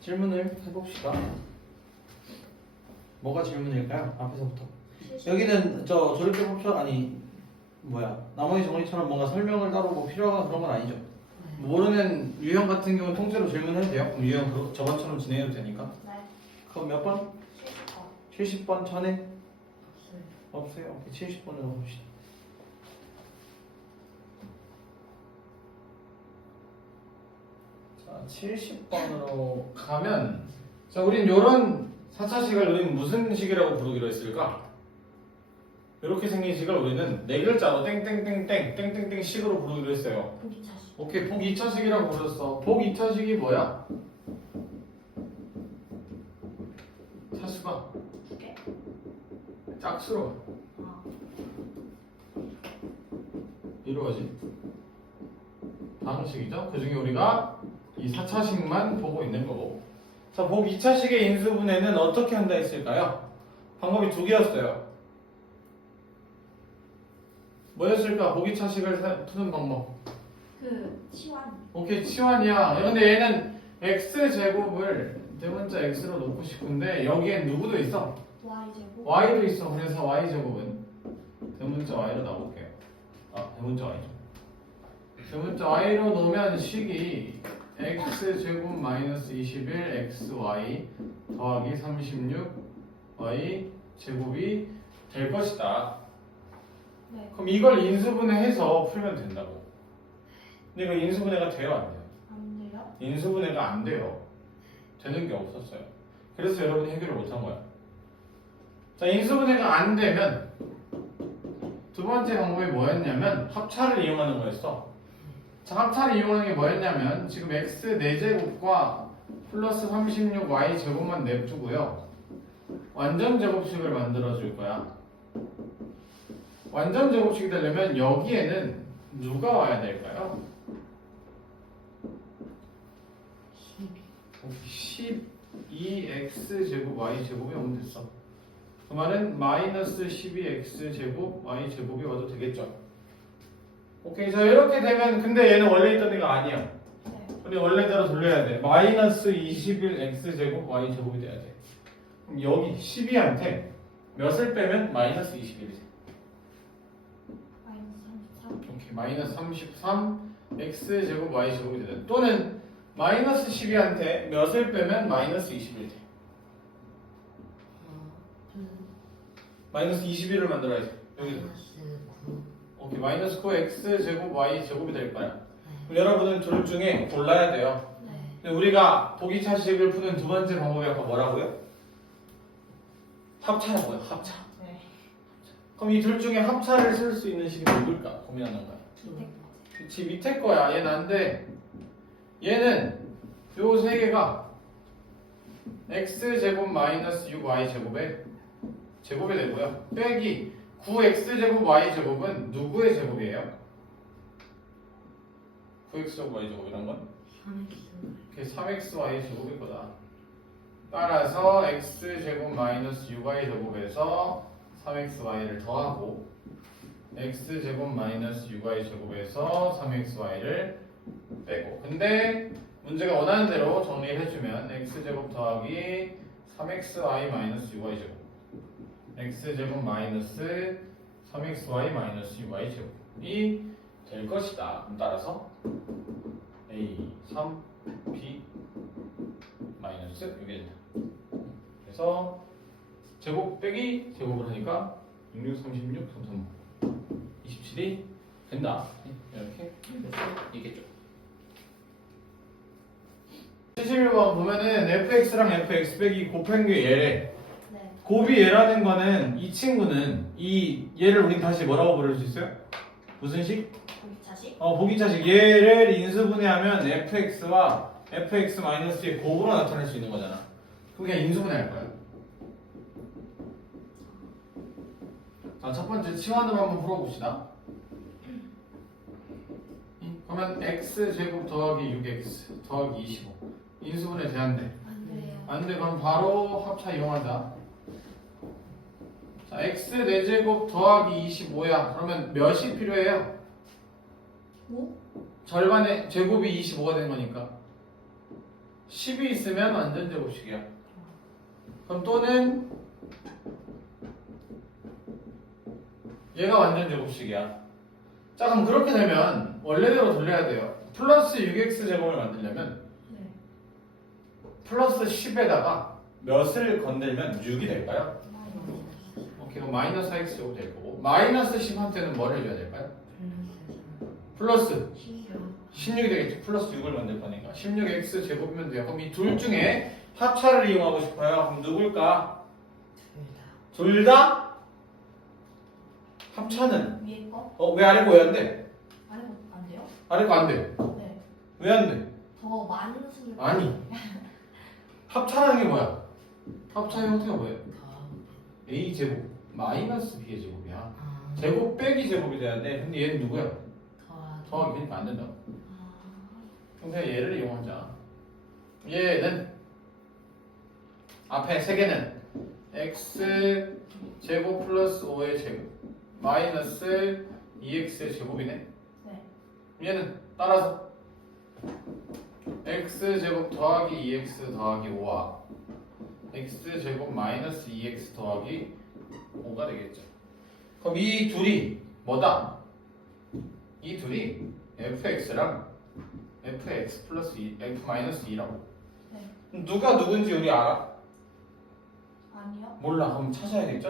질문을 해봅시다. 뭐가 질문일까요? 앞에서부터. 여기는 저 조립제법처럼 아니 나머지 정리처럼 뭔가 설명을 따로 뭐 필요하거나 그런 건 아니죠. 모르는 유형 같은 경우는 통째로 질문해도 돼요. 그럼 유형 저번처럼 진행해도 되니까. 네. 그럼 몇 번? 70번. 70번 전에? 없어요. 오케이, 70번으로 봅시다. 자, 70번으로 가면 자, 우린 요런 4차식을 우리는 무슨 식이라고 부르기로 했을까? 이렇게 생긴 식을 우리는 네 글자로 땡땡땡땡 식으로 부르기로 했어요. 보기 차식. 오케이, 복 2차식이라고 불렀어. 복 2차식이 뭐야? 차수가 2개? 짝수로 아. 이루어진 방식이죠. 그 중에 우리가 이 4차식만 보고 있는 거고. 자, 복 2차식의 인수분해는 어떻게 한다 했을까요? 방법이 두 개였어요. 뭐였을까? 복 2차식을 푸는 방법. 치환. 오케이, 치환이야. 근데 얘는 x제곱을 대문자 x로 놓고 싶은데 여기엔 누구도 있어? y제곱. y도 있어. 그래서 y제곱은 대문자 y로 나올게요. 대문자 y죠. 대문자 y로 놓으면 식이 x제곱 마이너스 21 xy 더하기 36 y 제곱이 될 것이다. 네. 그럼 이걸 인수분해해서 풀면 된다고. 근데 이거 인수분해가 돼요, 안 돼요? 안 돼요? 인수분해가 안 돼요. 되는 게 없었어요. 그래서 여러분이 해결을 못한 거야. 자, 인수분해가 안 되면 두 번째 방법이 뭐였냐면 합차를 이용하는 거였어. 자, 합차를 이용하는 게 뭐였냐면 지금 x 4제곱과 플러스 36y 제곱만 냅두고요. 완전 제곱식을 만들어 줄 거야. 완전 제곱식이 되려면 여기에는 누가 와야 될까요? 12x 제곱 y 제곱이 오면 됐어. 그 말은 마이너스 12x 제곱 y 제곱이 와도 되겠죠. 오케이, 자 이렇게 되면 근데 얘는 원래 있던 애가 아니야. 네. 우리 원래대로 돌려야 돼. 마이너스 21x 제곱 y 제곱이 돼야 돼. 그럼 여기 12한테 몇을 빼면 마이너스 21이 돼. 마이너스 33. 오케이, 마이너스 33 x 제곱 y 제곱이 되다. 또는 마이너스 12한테 몇을 빼면 마이너스 21이 돼. 마이너스 21을 만들어야지. 여기서. 오케이, 마이너스 9 x 제곱 y 제곱이 될 거야. 그럼 여러분은 둘 중에 골라야 돼요. 네. 근데 우리가 보기차식을 푸는 두 번째 방법이 아까 뭐라고요? 합차라고요. 합차. 네. 그럼 이 둘 중에 합차를 쓸 수 있는 식이 누굴까 고민하는 거야. 그치, 밑에 거야. 얘는 안 돼. 얘는 요 세 개가 x제곱 마이너스 6y 제곱에 제곱이 되고요. 빼기 9x제곱 y제곱은 누구의 제곱이에요? 9x제곱 y제곱 이런 건? 3xy 제곱일 거다. 따라서 x제곱 마이너스 6y 제곱에서 3xy를 더하고 x제곱 마이너스 6y 제곱에서 3xy를 빼고. 근데 문제가 원하는 대로 정리를 해주면 x제곱 더하기 3xy 마이너스 6y 제곱 x제곱 마이너스 3xy 마이너스 6y 제곱이 될 것이다. 따라서 a 3 b 마이너스 이게 된다. 그래서 제곱 빼기 제곱을 하니까 66, 36, 27이 된다. 이렇게 있겠죠. 71번 보면은 fx랑 fx 빼기 곱한 게 얘래. 네. 곱이 얘라는 거는 이 친구는 이 얘를 우린 다시 뭐라고 부를 수 있어요? 무슨 식? 보기 차식. 보기차식. 얘를 인수분해하면 fx와 fx-의 곱으로 나타낼 수 있는 거잖아. 그럼 그냥 인수분해할 거야. 자, 첫 번째 치환으로 한번 풀어봅시다. 그러면 x제곱 더하기 6x 더하기 25 인수분해 돼안돼? 안 돼요. 안돼. 그럼 바로 합차 이용하자. 자, x 4제곱 더하기 25야. 그러면 몇이 필요해요? 5? 절반의 제곱이 25가 되는 거니까 10이 있으면 완전 제곱식이야. 그럼 또는 얘가 완전 제곱식이야. 자, 그럼 그렇게 되면 원래대로 돌려야 돼요. 플러스 6x 제곱을 만들려면 네. 플러스 10에다가 몇을 건들면 6이 될까요? 마이너스. 오케이, 그럼 마이너스 4x 제곱 될 거고 마이너스 10한테는 뭘 해줘야 될까요? 플러스 16이 되겠죠. 플러스 6을 만들 거니까 16x 제곱이면 돼요. 그럼 이 둘 중에 합차를 이용하고 싶어요. 그럼 누굴까? 둘 다? 합차는 위에 거? 왜 아래 거 왜 안 돼? 아래 거 안 돼요? 아래 거 안 돼. 네. 왜 안 돼? 더 많은 수를. 아니. 합차라는 게 뭐야? 합차의 형태가 뭐예요? a 제곱 마이너스 b의 제곱이야. 제곱 빼기 제곱이 돼야 돼. 근데 얘는 누구야? 더하기니까 안 된다고. 그럼 그냥 얘를 이용하자. 얘는 앞에 세 개는 x 제곱 플러스 5의 제곱 마이너스 2x의 제곱이네. 네. 얘는 따라서 x 제곱 더하기 2x 더하기 5와 x 제곱 마이너스 2x 더하기 5가 되겠죠. 그럼 이 둘이 뭐다? 이 둘이 fx랑 fx 플러스 2, f 마이너스 2라고. 네. 누가 누군지 우리 알아? 아니요. 몰라. 그럼 찾아야겠죠?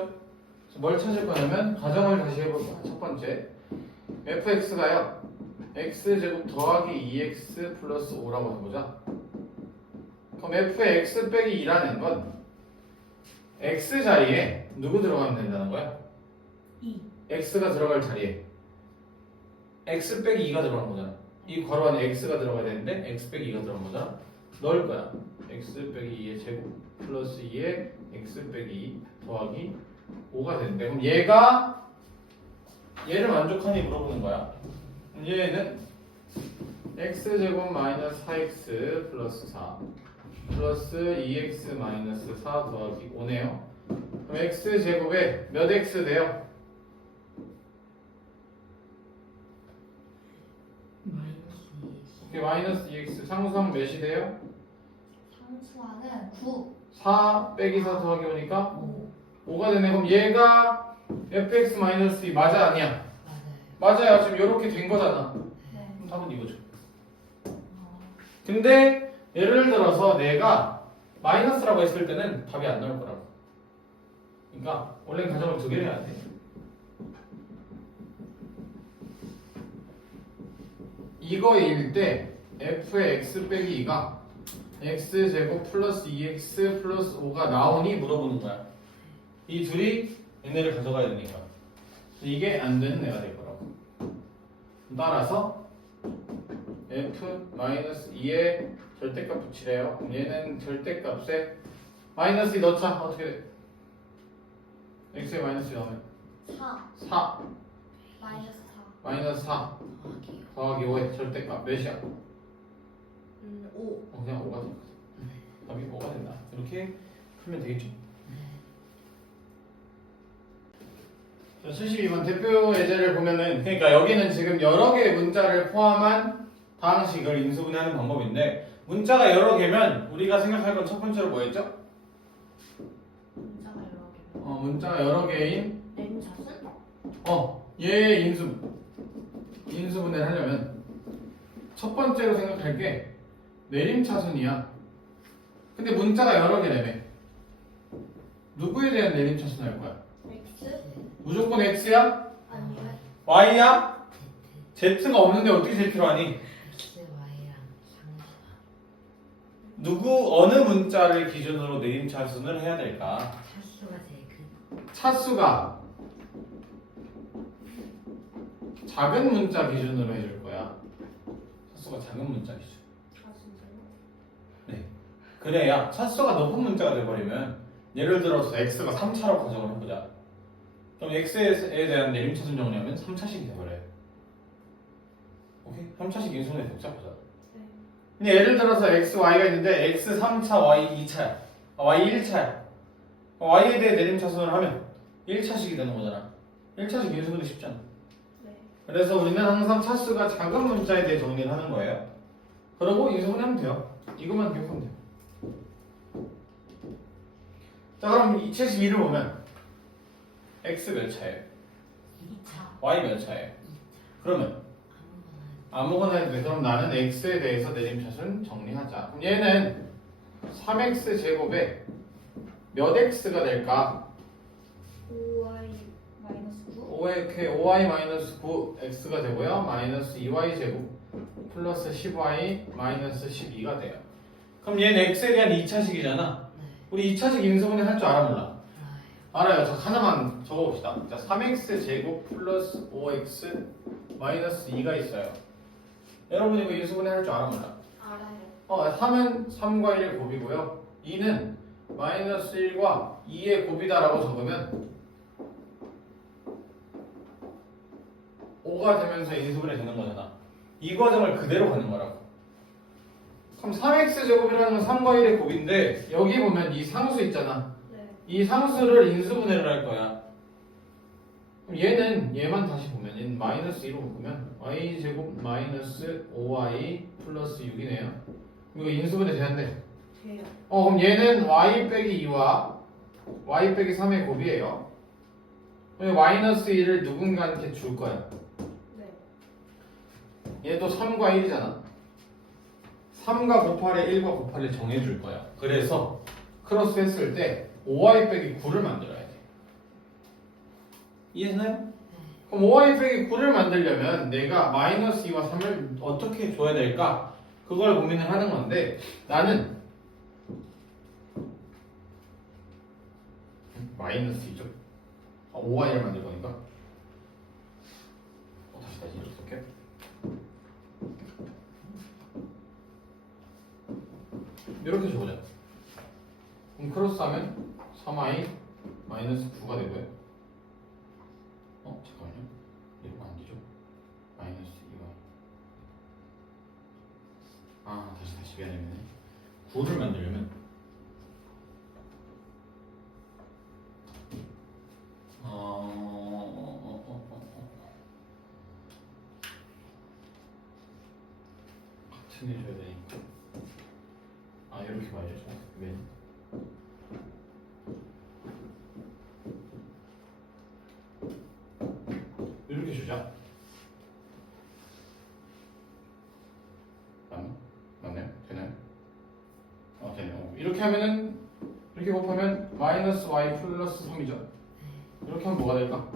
그래서 뭘 찾을 거냐면 가정을 다시 해볼까. 첫 번째 fx가요 x제곱 더하기 2x 플러스 5라고 해보자. 그럼 fx 빼기 2라는 건 x 자리에 누구 들어가면 된다는 거야? 2. x가 들어갈 자리에 x 빼기 2가 들어가는 거잖아. 이 괄호 안에 x가 들어가야 되는데 x 빼기 2가 들어간 거잖아. 넣을 거야. x 빼기 2의 제곱 플러스 2의 x 빼기 2 더하기 5가 되는데 그럼 얘가 얘를 만족하니 물어보는 거야. 그럼 얘는 x제곱 마이너스 4x 플러스 4 플러스 2x 마이너스 4 더하기 5네요. 그럼 x제곱에 몇 x 돼요? 이게 마이너스 2x 상수항 몇이 돼요? 상수하는 9. 4 빼기 4 더하기 5니까 5가 되네. 그럼 얘가 fx 마이너스 2 맞아 아니야? 맞아요. 지금 이렇게 된 거잖아. 네. 그럼 답은 이거죠. 어, 근데 예를 들어서 내가 마이너스라고 했을 때는 답이 안 나올 거라고. 그러니까 원래는 가정을 두 개를 해야 돼. 이거일 때 f의 x 빼기 2가 x제곱 플러스 2x 플러스 5가 나오니 물어보는 거야. 이 둘이 얘네를 가져가야 되니까. 이게 안 되는 애가 될 거라고. 따라서 f 마이너스 2에 절대값 붙이래요. 얘는 절대값에 마이너스 2 넣자. 어떻게 돼? x에 마이너스 2 넣으면 4. 4 마이너스 4. 마이너스 4 더하기 5의 절대값 몇이야? 5. 그냥 5가 된다. 답이 5가 된다. 이렇게 풀면 되겠죠? 자, 72번 대표 예제를 보면은 그러니까 여기는 지금 여러 개의 문자를 포함한 다항식을 인수분해하는 방법인데 문자가 여러 개면 우리가 생각할 건 첫 번째로 뭐였죠? 문자가 여러 개. 문자가 여러 개인 내림차순? 얘의 인수분해를 하려면 첫 번째로 생각할 게 내림차순이야. 근데 문자가 여러 개라며. 누구에 대한 내림차순 할 거야? X? 무조건 X야? 아니요. Y야? Z가 없는데 어떻게 Z로 하니? 누구 어느 문자를 기준으로 내림차순을 해야 될까? 차수가 작은 문자 기준으로 해줄 거야. 차수가 작은 문자 기준. 아 진짜요? 네. 그래야 차수가 높은 문자가 돼버리면 예를 들어서 x가 3차라고 가정을 해보자. 그럼 x에 대한 내림차순 정리하면 3차식이 돼버려요. 오케이? 3차식 인수분해 복잡하잖아. 네. 근데 예를 들어서 x, y가 있는데 x 3차, y 2차야. y 1차야. y에 대해 내림차순을 하면 1차식이 되는 거잖아. 1차식 인수분해 쉽잖아. 네. 그래서 우리는 항상 차수가 작은 문자에 대해 정리를 하는 거예요. 그러고 인수분해 하면 돼요. 이것만 기억하면 돼요. 자 그럼 이 72를 보면 x 몇 차예요? 2차. y 몇 차예요? 2차. 그러면 아무거나 해도 돼. 그럼 나는 x에 대해서 내림차순 정리하자. 그럼 얘는 3x 제곱에 몇 x가 될까? 5y 마이너스 9. 5y 마이너스 9x가 되고요. 마이너스 2y 제곱 플러스 10y 마이너스 12가 돼요. 그럼 얘는 x에 대한 2차식이잖아. 네. 우리 2차식 인수분해 할 줄 알아 몰라? 알아요. 알아요. 저 하나만 적어봅시다. 자, 3x 제곱 플러스 5x 마이너스 2가 있어요. 여러분 이거 인수분해 할 줄 알아 몰라? 알아요. 3은 3과 1의 곱이고요. 2는 마이너스 1과 2의 곱이다라고 적으면 5가 되면서 인수분해 되는 거잖아. 이 과정을 그대로 가는 거라고. 그럼 3x 제곱이라는 건 3과 1의 곱인데 여기 보면 이 상수 있잖아. 네. 이 상수를 인수분해를 할 거야. 그럼 얘는 얘만 다시 보면 얘는 마이너스 2로 바꾸면 y 제곱 마이너스 5y 플러스 6이네요. 이거 인수분해 되는데 돼요. 그럼 얘는 y 빼기 2와 y 빼기 3의 곱이에요. 그럼 마이너스 1을 누군가한테 줄 거야. 네. 얘도 3과 1이잖아. 3과 곱할에 1과 곱할에 정해줄 거야. 그래서 크로스 했을 때 5y 빼기 9를 만들어야 돼. 이해했나요? 그럼 5y 빼기 9를 만들려면 내가 마이너스 2와 3을 어떻게 줘야 될까? 그걸 고민을 하는 건데 나는 마이너스 2죠. 5y를 만들 거니까 다시 이렇게 쓸게요. 이렇게 줘보자. 그럼 크로스하면 3y 마이너스 9가 되고요. 잠깐만요. 이러면 안 되죠. 마이너스 2y. 다시 미안해. 9를 만들려면 같은 게 줘야 되니까. 이렇게 봐야죠. 왜? 이렇게 주자. 맞나요? 되나요? 되네요. 이렇게 하면은 이렇게 곱하면 마이너스 y 플러스 3이죠. 이렇게 하면 뭐가 될까?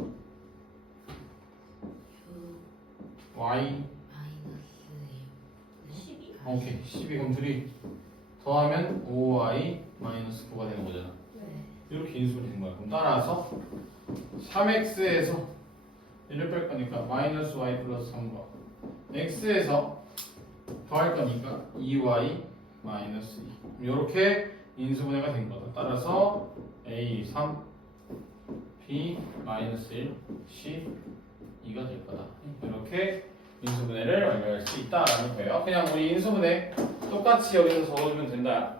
y 마이너스 12? 오케이 12 그럼 둘이 더하면 5y 마이너스 9가 되는 거잖아. 네. 이렇게 인수가 되는 거야. 그럼 따라서 3x에서 1을 뺄 거니까 마이너스 y 플러스 3과 x에서 더할 거니까 2y 마이너스 2. 이렇게 인수분해가 된 거다. 따라서 a 3 b 마이너스 1 c 2가 될 거다. 이렇게 인수분해를 완료할 수 있다라는 거예요. 그냥 우리 인수분해 똑같이 여기서 적어주면 된다.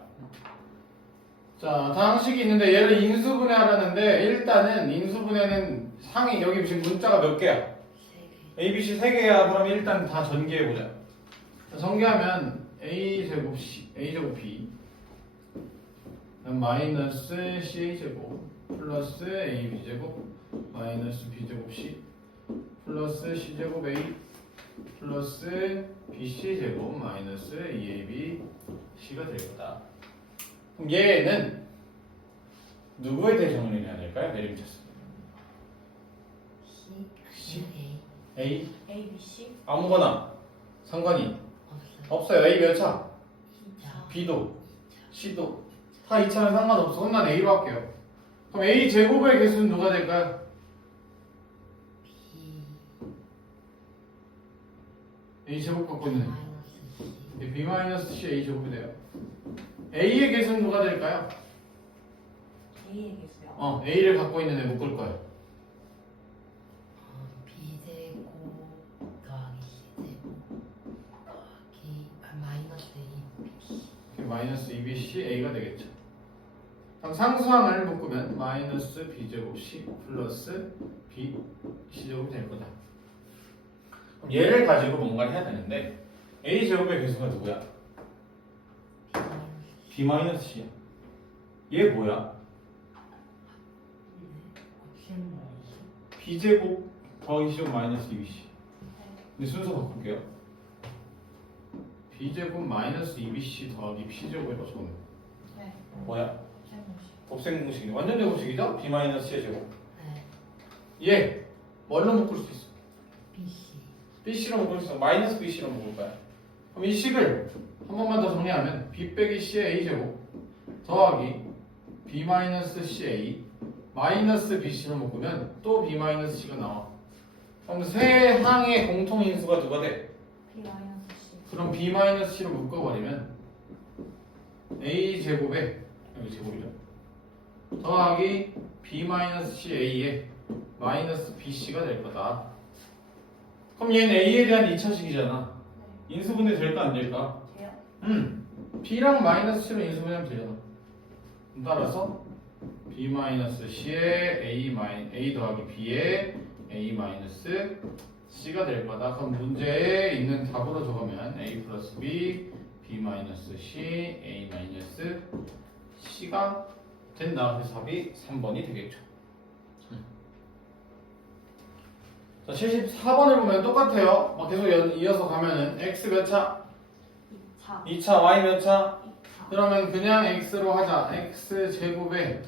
자, 다음 식이 있는데 얘를 인수분해 하라는데 일단은 인수분해는 상위 여기 지금 문자가 몇 개야? 3개. A, B, C 3개야. 그럼 일단 다 전개해보자. 자, 전개하면 A 제곱 C, A 제곱 B 마이너스 C 제곱 플러스 A, B 제곱 마이너스 B 제곱 C 플러스 C 제곱 A 플러스 BC 제곱 마이너스 2AB C가 될 거다. 그럼 얘는 누구에 대해 정리를 해야 될까요? 내림차수. C A A A, B, C. 아무거나 상관이 없어요. 없어요. A 몇 차? 2차. B도 C도 다 2차면 상관없어. 그럼 난 A로 할게요. 그럼 A 제곱의 개수는 누가 될까요? B A 제곱 갖고 있는 마이너스 C. B 마이너스 C A 제곱이 돼요. A의 개수는 누가 될까요? A의 개수요. A를 갖고 있는 애 묶을 거예요. B 제곱 더하기 C 제곱 더하기 마이너스 2B. 마이너스 2BC A가 되겠죠. 그럼 상수항을 묶으면 마이너스 B제곱 C 플러스 B C제곱이 될 거다. 그럼 얘를 가지고 뭔가를 해야 되는데 A 제곱의 개수가 누구야? B-C야. 얘 뭐야? B제곱 더하기 C제곱 마이너스 2BC. 근데 순서 바꿀게요. B제곱 마이너스 2BC 더하기 C제곱이라고 적으면 네. 뭐야? 제곱식. 곱셈 공식이네. 완전 제곱식이죠? B-C의 제곱. 네. 얘 뭘로 묶을 수 있어? BC. BC로 묶을 수 있어. 마이너스 BC로 묶을 거야. 그럼 이 식을 한 번만 더 정리하면 B 빼기 C의 A제곱 더하기 B-CA 마이너스 BC로 묶으면 또 B-C가 나와. 그럼 세 항의 공통인수가 누가 돼? B 마이너스 C. 그럼 B-C로 묶어버리면 A제곱에 여기 제곱이죠. 더하기 B-CA의 마이너스 BC가 될 거다. 그럼 얘는 A에 대한 2차식이잖아. 네. 인수분해 될까 안 될까? 돼요? B랑 마이너스 C로 인수분해하면 되잖아. 따라서 B-C의 A 더하기 B의 A-C가 될 거다. 그럼 문제에 있는 답으로 적으면 A 플러스 B, B-C, A-C가 된다. 그래서 답이 3번이 되겠죠. 자, 74번을 보면 똑같아요. 막 계속 이어서 가면은 X 몇 차? 2차. 2차, Y 몇 차? 2차. 그러면 그냥 X로 하자. X 제곱에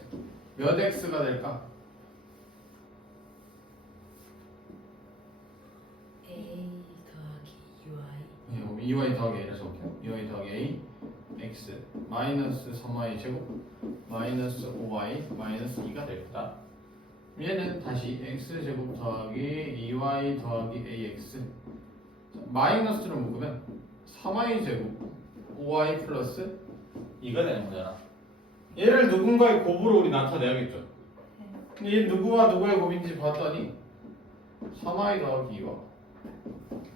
몇 X가 될까? A 더하기 UI. 2Y 더하기 A를 적을게요. 2Y 더하기 A X 마이너스 3Y 제곱 마이너스 5Y 마이너스 2가 될 거다. 얘는 다시 X 제곱 더하기 2Y 더하기 AX 마이너스로 묶으면 3Y 제곱 5Y 플러스 2가 되는 거잖아. 얘를 누군가의 곱으로 우리 나타내야겠죠. 네. 근데 얘 누구와 누구의 곱인지 봤더니 3y 더하기 2와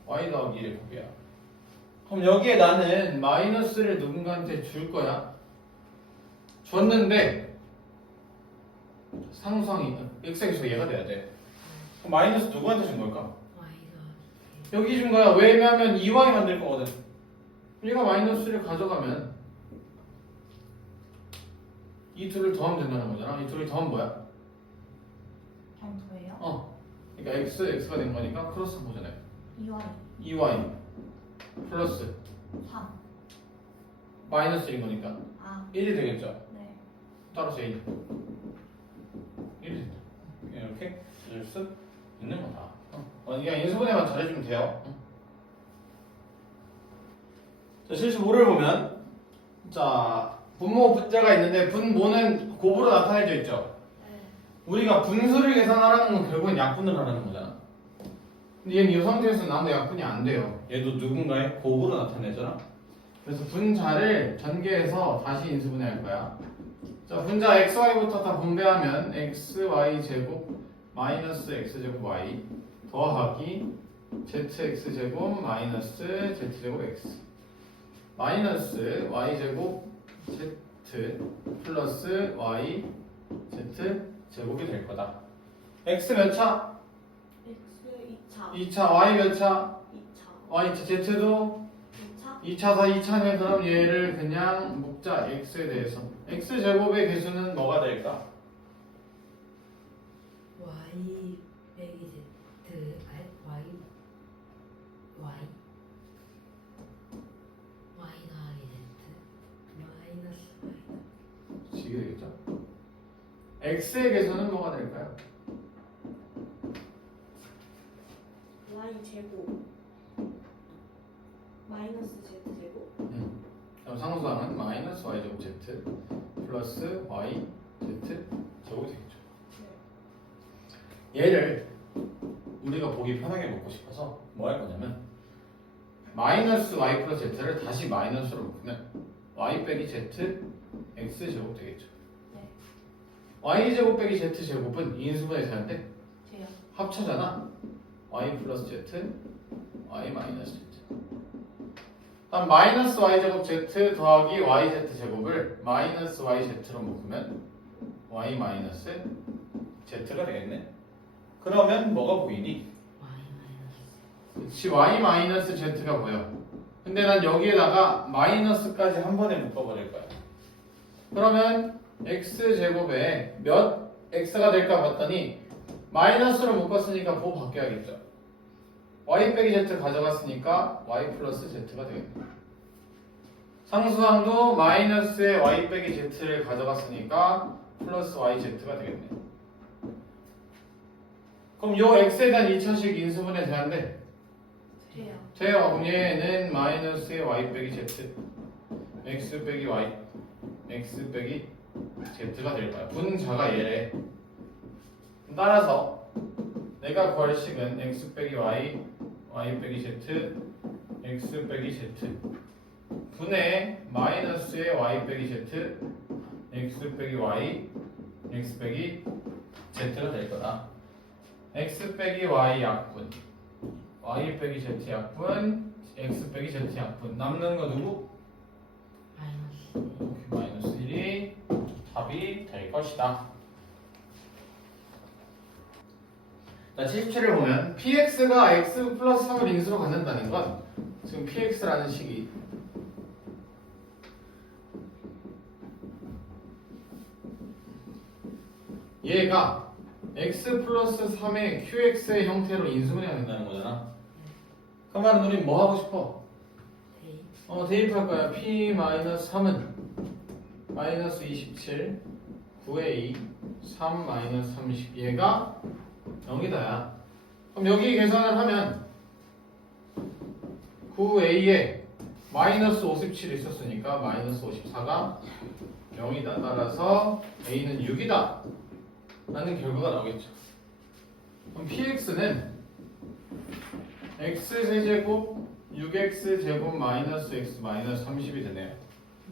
y 더하기 1의 곱이야. 그럼 여기에 나는 마이너스를 누군가한테 줄 거야. 줬는데 상수항이 x에서 얘가 돼야 돼. 그럼 마이너스 누구한테 준 걸까? Y 더하기 여기 준 거야. 왜냐면 2y 만들 거거든. 얘가 마이너스를 가져가면 이 둘을 더하면 된다는 거잖아. 이 둘이 더하면 뭐야? 경도예요? 그러니까 x가 된 거니까 크로스 보잖아요. 2Y 2y 플러스 3. 마이너스 1인 거니까 아, 1이 되겠죠. 네. 따라서 1이 된다. 이렇게 쓸 수 있는 거다. 그냥 인수분해만 잘해주면 돼요. 자, 75를 보면 자 분모 분자가 있는데 분모는 곱으로 나타내져 있죠. 네. 우리가 분수를 계산하라는 건 결국엔 약분을 하라는 거잖아. 근데 얘는 이 상태에서는 아무 약분이 안 돼요. 얘도 누군가의 곱으로 나타내잖아. 그래서 분자를 전개해서 다시 인수분해할 거야. 자, 분자 xy부터 다 분배하면 xy 제곱 마이너스 x제곱 y 더하기 zx 제곱 마이너스 z제곱 x 마이너스 y제곱 z 플러스 y z 제곱이 될 거다. x 몇 차? X 2차. 2차. y 몇 차? 2차. y z도 2차. 2차 2차네. 그럼 얘를 그냥 묶자. x에 대해서. x 제곱의 개수는 뭐가 될까? Y 빼기 Z Y Y Y 더하기 Z 마이너스 Y 지게 되겠죠? x의 개수는 뭐가 될까요? Y 제곱 마이너스 Z 제곱. 그럼 상수항은 마이너스 y 제곱 z 플러스 y z 제곱이 되겠죠. 얘를 우리가 보기 편하게 먹고 싶어서 뭐 할 거냐면 마이너스 y 플러스 z를 다시 마이너스로 묶으면 y 빼기 z x 제곱 되겠죠. 네. y 제곱 빼기 z 제곱은 인수분해 되는데 돼요. 합쳐잖아. y 플러스 z y 마이너스 z. 다음 마이너스 y 제곱 z 더하기 y z 제곱을 마이너스 y z로 묶으면 y 마이너스 z가 되겠네. 그러면 뭐가 보이니? Y 마이너스 그치, y 마이너스 z가 보여. 근데 난 여기에다가 마이너스까지 한 번에 묶어버릴 거야. 그러면 x제곱에 몇 x가 될까 봤더니 마이너스로 묶었으니까 보호 바뀌어야겠죠. y 빼기 z 가져갔으니까 y 플러스 z가 되겠네. 상수항도 마이너스에 y 빼기 z를 가져갔으니까 플러스 yz가 되겠네. 그럼 요 x에 대한 2차식 인수분해 돼안돼? 돼요. 돼요. 그럼 얘는 마이너스에 y 빼기 z x 빼기 y x 빼기 z가 될 거야. 분자가 얘래. 따라서 내가 구할 식은 x 빼기 y y 빼기 z x 빼기 z 분의 마이너스의 y 빼기 z x 빼기 y x 빼기 z가 될 거다. x 빼기 y 약분 y 빼기 z 약분 x 빼기 z 약분 남는 거 누구? 마이너스 마이너스 1이 답이 될 것이다. 자, 77을 보면 px가 x 플러스 3을 인수로 갖는다는 건 지금 px라는 식이 얘가 x 플러스 3의 qx의 형태로 인수분해가 된다는 거잖아. 그 말은 우리 뭐 하고 싶어? 데이 대입할 거야. p 마이너스 3은 마이너스 27 9의 2 3 마이너스 30 얘가 0이다야. 그럼 여기 계산을 하면 9a에 마이너스 57이 있었으니까 마이너스 54가 0이다. 따라서 a는 6이다 라는 결과가 나오겠죠. 그럼 px는 x세제곱 6x제곱 마이너스 x 마이너스 30이 되네요.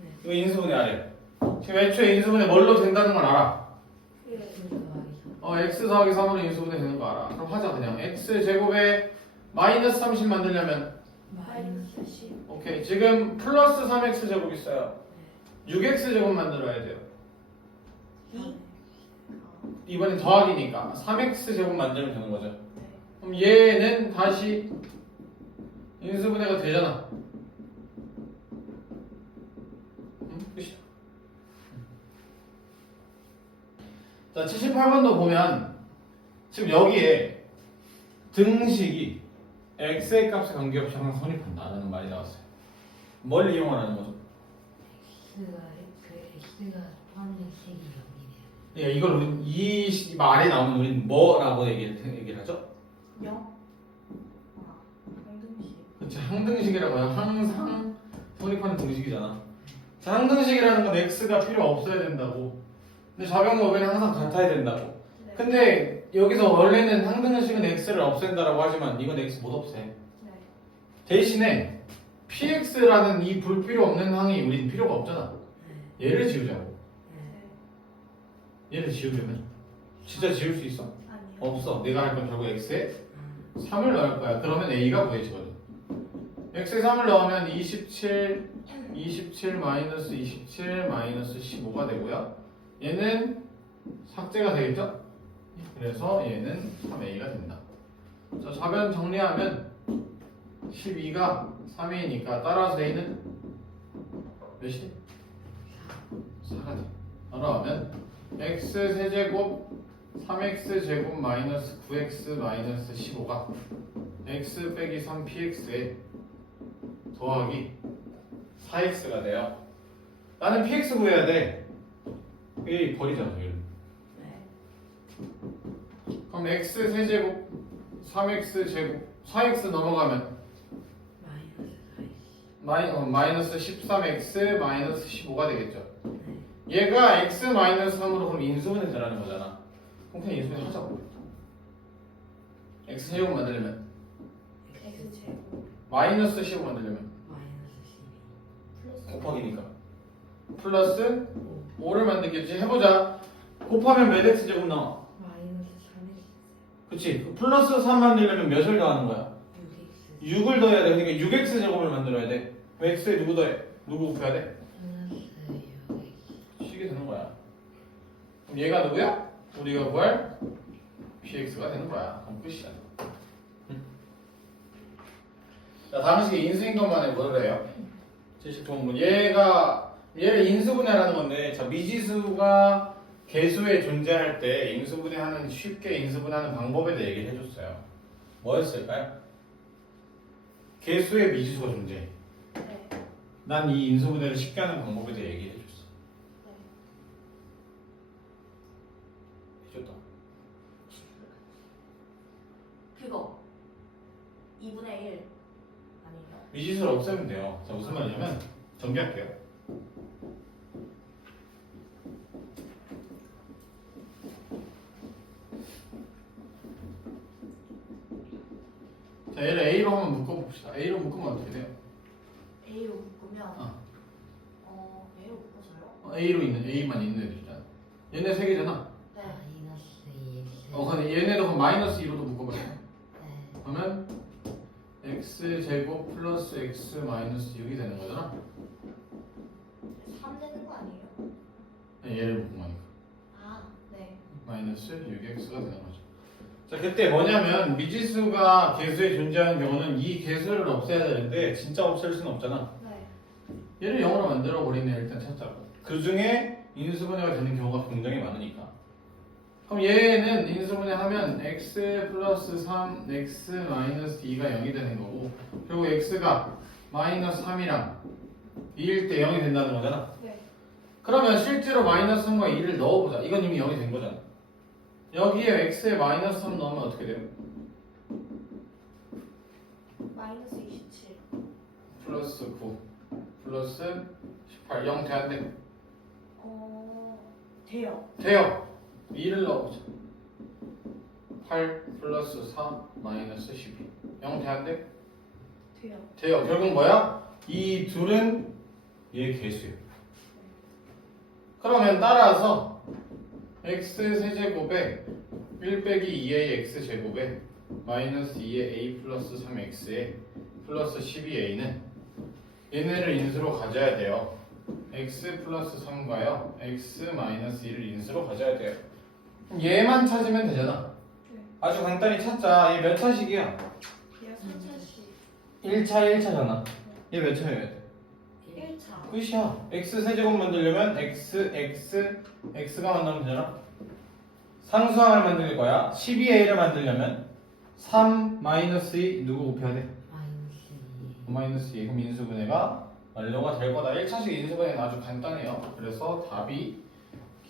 네 이거 인수분해 하래. 지금 애초에 인수분해 뭘로 된다는 걸 알아. 예. x 더하기 3으로 인수분해 되는 거 알아. 그럼 하자 그냥. x제곱에 마이너스 30 만들려면 마이너스 10. 오케이. 지금 플러스 3x제곱 있어요. 6x제곱 만들어야 돼요. 2. 이번엔 더하기니까 3x제곱 만들면 되는 거죠. 네. 그럼 얘는 다시 인수분해가 되잖아. 끝이야. 자, 78번도 보면 지금 여기에 등식이 x의 값에 관계없이 항상 성립한다라는 말이 나왔어요. 뭘 이용하라는 거죠? x가 포함된 식이 0이네요. 예, 이걸 우린 이 말에 나오면 우린 뭐라고 얘기를 하죠? 0. 공등식. 그렇지, 항등식이라고 해요. 항상 성립하는 등식이잖아. 자, 항등식이라는 건 x가 필요 없어야 된다고. 근데 좌변법에는 항상 같아야 된다고. 네. 근데 여기서 원래는 항등식은 x를 없앤다라고 하지만 이건 x 못 없애. 네. 대신에 px라는 이 불필요 없는 항이 우린 필요가 없잖아. 얘를 지우자고. 네 얘를 지우려면 진짜 지울 수 있어? 아니요. 없어. 내가 할 건 결국 x에 3을 넣을 거야. 그러면 a가 구해지거든. x에 3을 넣으면 27 마이너스 27 마이너스 15가 되고요. 얘는 삭제가 되겠죠? 그래서 얘는 3a가 된다. 자, 좌변 정리하면 12가 3a니까 따라서 a는 몇이? 4가 돼. 따라하면 x 세제곱 3x 제곱 마이너스 9x 마이너스 15가 x 빼기 3px에 더하기 4x가 돼요. 나는 px 구해야 돼. 이게 버리잖아. 이걸. 네. 그럼 x 세제곱 3x 제곱 4x 넘어가면 마이너스 13x 마이너스 15가 되겠죠. 얘가 x 마이너스 3으로 그럼 인수분해 되라는 거잖아. 그럼 그냥 인수분해 하자고. x 제곱 만들려면 x 제곱 마이너스 15 만들려면 마이너스 12 플러스 곱하기니까 플러스 5를 만들겠지. 해보자. 곱하면 몇 x 제곱 나와? 마이너스 3x 그치. 그 플러스 3 만들려면 몇을 더하는 거야? 6x 6을 더해야 돼. 그러니까 6x 제곱을 만들어야 돼. 그럼 x에 누구 더해? 누구 곱해야 돼? 플러스 6x 식이 되는 거야. 그럼 얘가 누구야? 우리가 구할 px가 되는 거야. 그럼 끝이야. 자, 다음 식에 인수인 것만에 뭐를 해요? 제식 도움문. 얘가 얘를 인수분해라는 건데, 자, 미지수가 개수에 존재할 때 인수분해하는 쉽게 인수분해하는 방법에 대해 얘기를 해줬어요. 뭐였을까요? 개수에 미지수가 존재해. 네. 난 이 인수분해를 쉽게 하는 방법에 대해 얘기를 해줬어. 네. 해줬다. 그거 2분의 1 아니에요? 미지수를 없애면 돼요. 자, 무슨 말이냐면 정리할게요. 자, 얘를 A로 한번 묶어봅시다. A로 묶으면 어떻게 돼요? A로 묶으면 A로 묶어서요? A로 있는 A만 있는 애들이잖아. 얘네 세 개잖아. 네. 마이너스 2x. 근데 얘네도 그럼 마이너스 2로도 묶어버려. 네. 그러면 x 제곱 플러스 x 마이너스 6이 되는 거잖아. 3 되는 거 아니에요? 얘를 묶은 거니까. 아, 네. 마이너스 6x가 되는 거죠. 자, 그때 뭐냐면 미지수가 개수에 존재하는 경우는 이 개수를 없애야 되는데 진짜 없앨 수는 없잖아. 네. 얘를 0으로 만들어 버리는 애 일단 찾자고. 그 중에 인수분해가 되는 경우가 굉장히 많으니까. 그럼 얘는 인수분해하면 x 플러스 3, x 마이너스 2가 0이 되는 거고, 그리고 x가 마이너스 3이랑 2일 때 0이 된다는 거잖아. 네. 그러면 실제로 마이너스 3과 2를 넣어보자. 이건 이미 0이 된 거잖아. 여기에 x에 마이너스 3 넣으면 어떻게 돼요? 마이너스 27. 플러스 9 플러스 18 0 돼 안 돼? 돼요. 돼요. 2를 넣어보자. 8 플러스 4 마이너스 12 0 돼 안 돼? 돼요. 돼요. 결국 뭐야? 이 둘은 얘 개수예요. 그러면 따라서 x 세제곱에 1 빼기 2a x 제곱에 마이너스 2의 a 플러스 3x에 플러스 12a는 얘네를 인수로 가져야 돼요. x 플러스 3과요 x 마이너스 2를 인수로 가져야 돼요. 그럼 얘만 찾으면 되잖아. 네. 아주 간단히 찾자. 얘 몇 차식이야? 얘가 3차씩. 1차 1차잖아. 얘 몇 차여야 돼? 1차. 끝이야. x 세제곱 만들려면 x가 만나면 되잖아. 상수항을 만들 거야. 12a를 만들려면 3 마이너스 2 누구 곱해야 돼? 마이너스 2. 마이너스 2. 그럼 인수분해가 완료가 될 거다. 1차식 인수분해는 아주 간단해요. 그래서 답이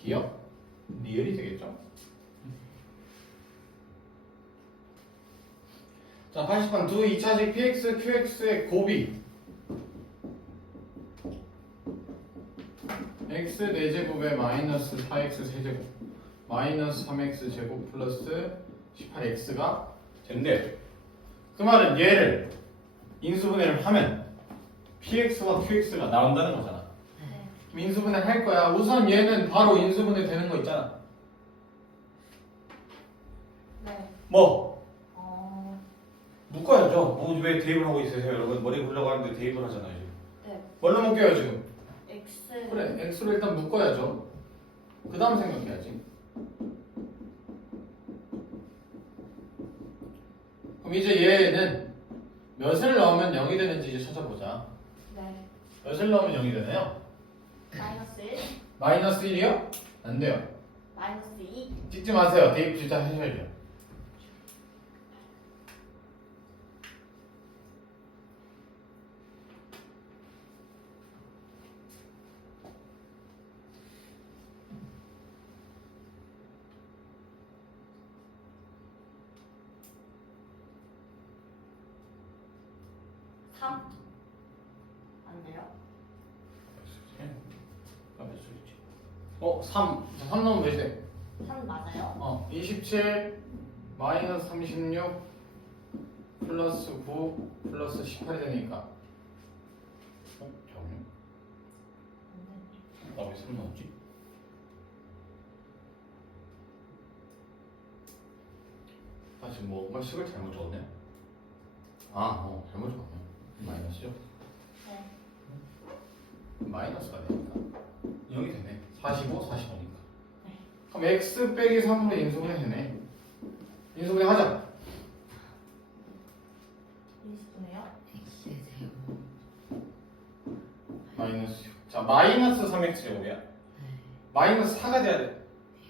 기억 리을이 되겠죠. 자, 80번 두 2차식 px qx의 곱이 x 4제곱에 마이너스 4x 세제곱 마이너스 3x 제곱 플러스 18x가 된대. 그 말은 얘를 인수분해를 하면 px와 qx가 나온다는 거잖아. 네. 그럼 인수분해 할 거야. 우선 얘는 바로 인수분해 되는 거 있잖아. 네. 뭐? 어, 묶어야죠. 뭐 왜 대입을 하고 있으세요, 여러분? 머리 굴려고 하는데 대입을 하잖아요. 지금. 네. 뭘로 묶여요 지금? X. 그래, x로 일단 묶어야죠. 그 다음 생각해야지. 그럼 이제 얘는 몇을 넣으면 0이 되는지 이제 찾아보자. 네. 몇을 넣으면 0이 되나요? 마이너스 1. 마이너스 1이요? 안 돼요. 마이너스 2. 찍지 마세요. 대입 진짜 하셔야죠. 안 돼요? 어, 3 넣으면 몇 돼? 3 맞아요? 27 마이너스 36 플러스 9 플러스 18이 되니까. 잠깐만요. 나 왜 3 넣었지? 나 지금 뭔가 식을 잘못 적었네. 잘못 적었네. 마이너스죠? 네. 마이너스가 되니까 0이 되네. 45, 45니까. 네. 그럼 x 빼기 3으로 인수분해 되네. 인수분해 하자. 인수분해요? x 제곱. 마이너스 6. 자, 자, 마이너스 3x 제곱이야. 네. 마이너스 4가 돼야 돼.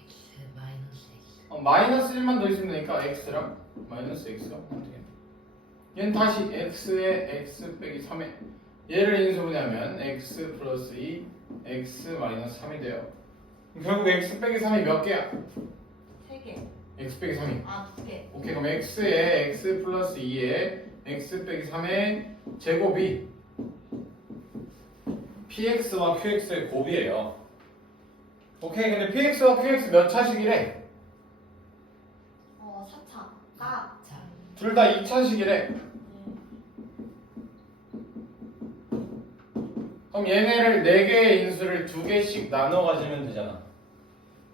X 마이너스 X. 마이너스 1만 더 있으면 되니까 x랑 마이너스 x가 하면 되겠네. 얘는 다시 x에 x 빼기 3에 얘를 인수분해하면 x 플러스 2 x 마이너스 3이 돼요. 그럼 결국 x 빼기 3이 몇 개야? 3개. x 빼기 3이. 아, 2개. 오케이, 그럼 x에 x 플러스 2에 x 빼기 3의 제곱이 px와 qx의 곱이에요. 오케이, 근데 px와 qx 몇 차식이래? 4차가. 자. 둘 다 2차식이래. 그럼 얘네를 4개의 인수를 2개씩 나눠 가지면 되잖아.